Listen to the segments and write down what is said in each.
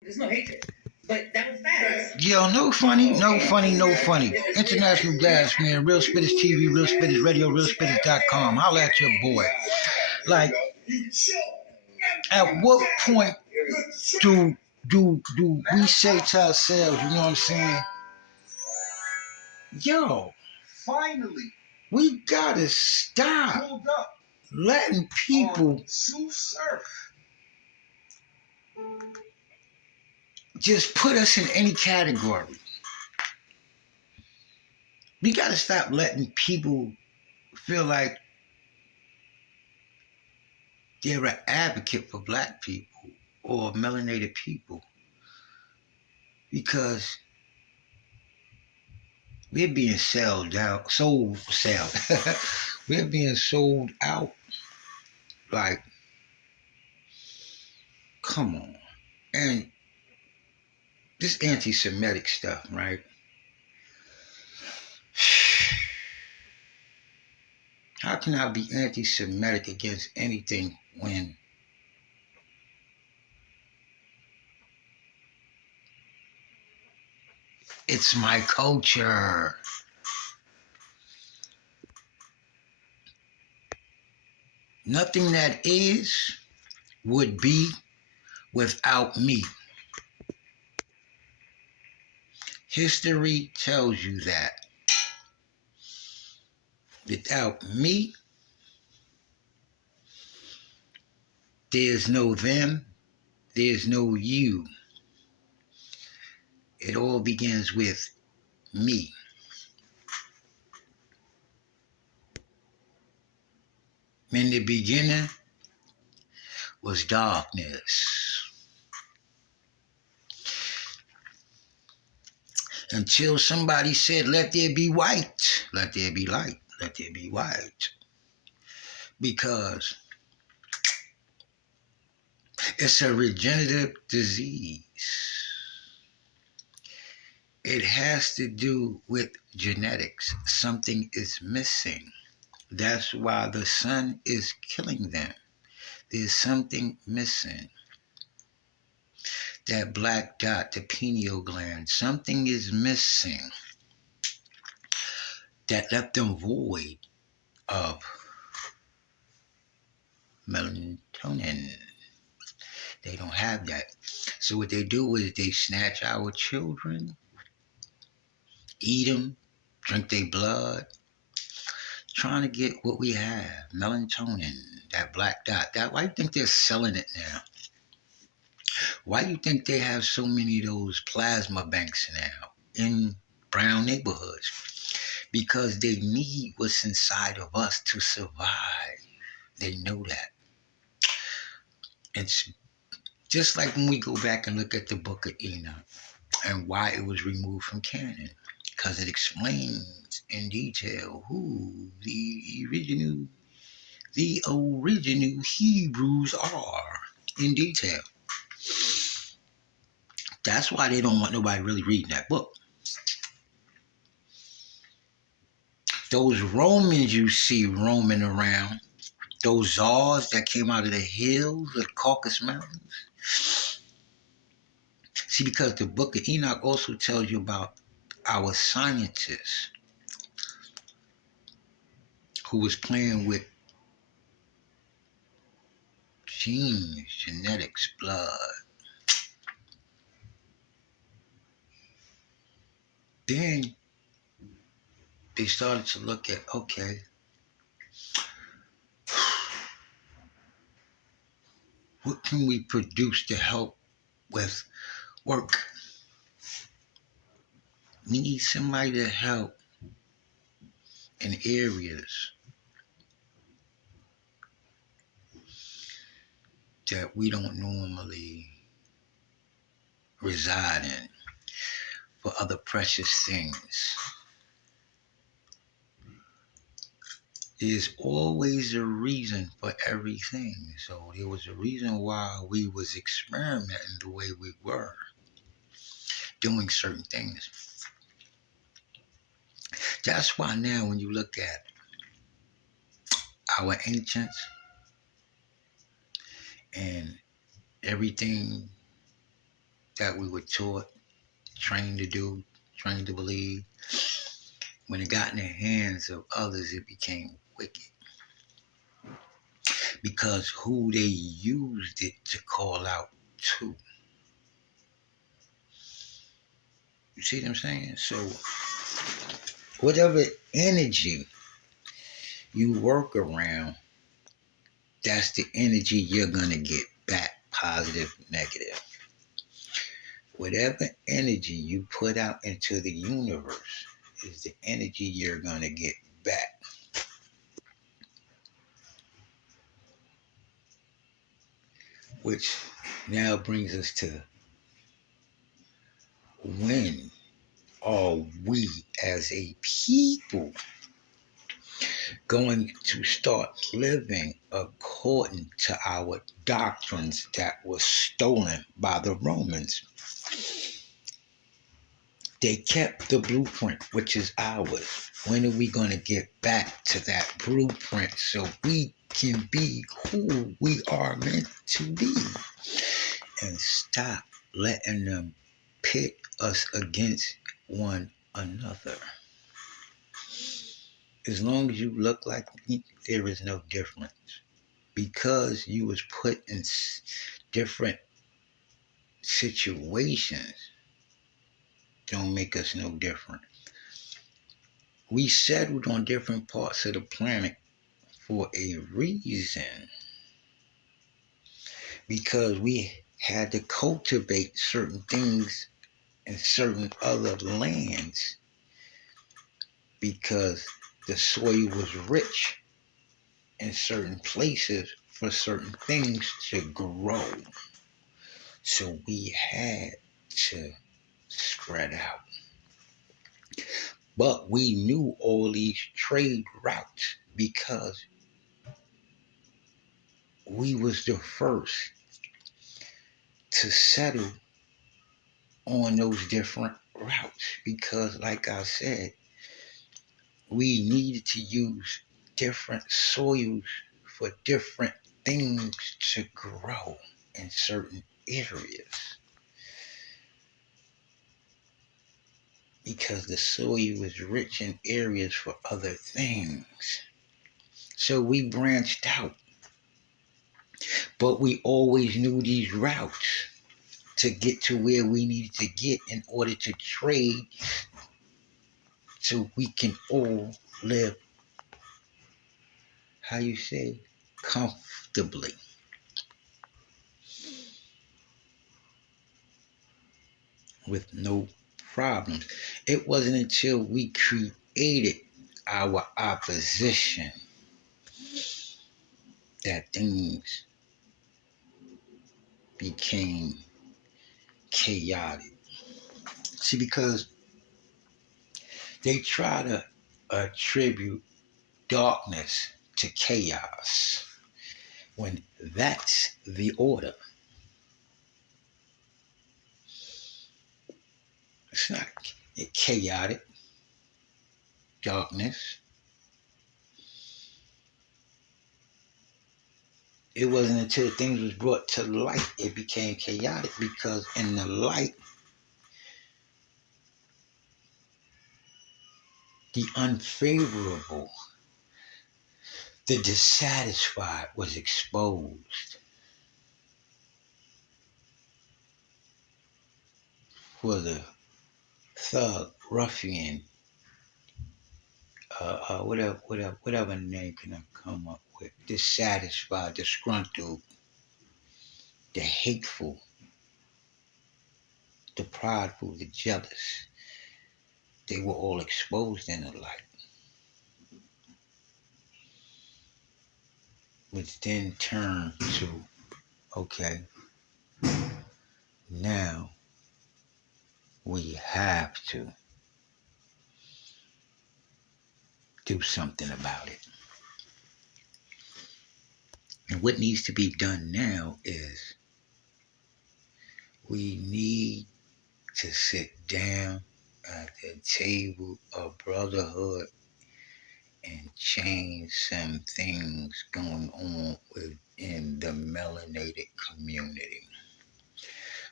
There's no hatred. But that was facts. Yo, no funny, no funny, no funny. International gas, man. Real Spitters TV, Real Spitters Radio, RealSpitters.com. Holla at your boy. Like, at what point do we say to ourselves, you know what I'm saying? Yo, finally, we gotta stop letting people just put us in any category. We gotta stop letting people feel like they're an advocate for black people or melanated people, because we're being we're being sold out. Like, come on. And this anti-Semitic stuff, right? How can I be anti-Semitic against anything when it's my culture? Nothing that is would be without me. History tells you that. Without me, there's no them, there's no you. It all begins with me. In the beginning was darkness. Until somebody said, let there be white, let there be light, let there be white. Because it's a regenerative disease. It has to do with genetics. Something is missing. That's why the sun is killing them. There's something missing. That black dot, the pineal gland, something is missing that left them void of melatonin. They don't have that. So what they do is they snatch our children, eat them, drink their blood, trying to get what we have, melatonin, that black dot. That, why do you think they're selling it now? Why do you think they have so many of those plasma banks now in brown neighborhoods? Because they need what's inside of us to survive. They know that. It's just like when we go back and look at the book of Enoch and why it was removed from canon. Because it explains in detail who the original Hebrews are in detail. That's why they don't want nobody really reading that book. Those Romans you see roaming around, those czars that came out of the hills, the Caucasus Mountains. See, because the book of Enoch also tells you about our scientists who was playing with genes, genetics, blood. Then they started to look at, okay, what can we produce to help with work? We need somebody to help in areas that we don't normally reside in for other precious things. There's always a reason for everything. So there was a reason why we was experimenting the way we were, doing certain things. That's why now when you look at our ancients and everything that we were taught, trained to do, trained to believe, when it got in the hands of others, it became wicked. Because who they used it to call out to. You see what I'm saying? So, whatever energy you work around, that's the energy you're going to get back, positive, negative. Whatever energy you put out into the universe is the energy you're going to get back. Which now brings us to, when are we as a people going to start living according to our doctrines that were stolen by the Romans? They kept the blueprint, which is ours. When are we going to get back to that blueprint so we can be who we are meant to be and stop letting them pit us against one another? As long as you look like me, there is no difference. Because you was put in different situations, don't make us no different. We settled on different parts of the planet for a reason, because we had to cultivate certain things in certain other lands because the soil was rich in certain places for certain things to grow. So we had to spread out. But we knew all these trade routes because we was the first to settle on those different routes, because like I said, we needed to use different soils for different things to grow in certain areas, because the soil was rich in areas for other things. So we branched out, but we always knew these routes to get to where we needed to get in order to trade so we can all live, how you say, comfortably with no problems. It wasn't until we created our opposition that things became chaotic. See, because they try to attribute darkness to chaos when that's the order. It's not chaotic darkness. It wasn't until things was brought to light it became chaotic, because in the light, the unfavorable, the dissatisfied was exposed for the thug, ruffian, whatever name can I come up with, dissatisfied, disgruntled, the hateful, the prideful, the jealous. They were all exposed in the light, which then turned to, okay, now we have to do something about it. And what needs to be done now is we need to sit down at the table of brotherhood and change some things going on within the melanated community.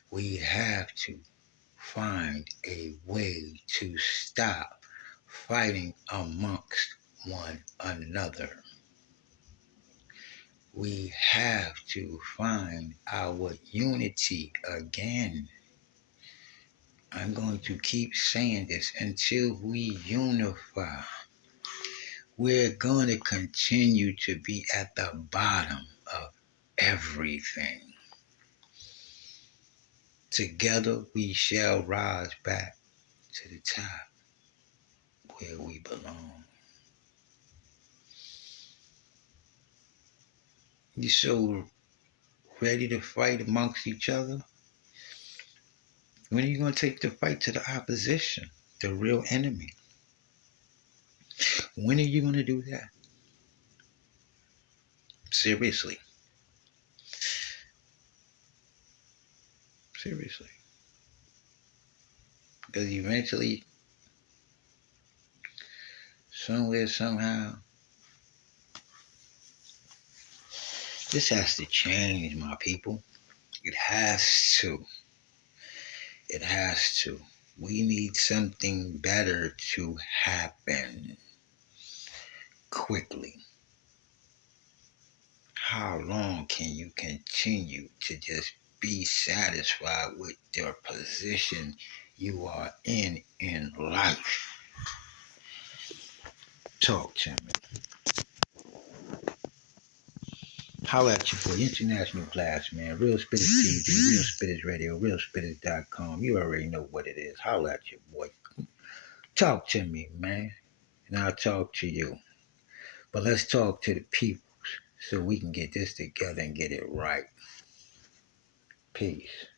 We have to find a way to stop fighting amongst one another. We have to find our unity again. I'm going to keep saying this until we unify. We're going to continue to be at the bottom of everything. Together we shall rise back to the top where we belong. You so ready to fight amongst each other? When are you going to take the fight to the opposition, the real enemy? When are you going to do that? Seriously. Seriously. Because eventually, somewhere, somehow, this has to change, my people. It has to. It has to. We need something better to happen quickly. How long can you continue to just be satisfied with your position you are in life? Talk to me. Holla at you for international class, man. Real Spitters TV, Real Spitters Radio, RealSpitters.com. You already know what it is. Holla at you, boy. Talk to me, man. And I'll talk to you. But let's talk to the people so we can get this together and get it right. Peace.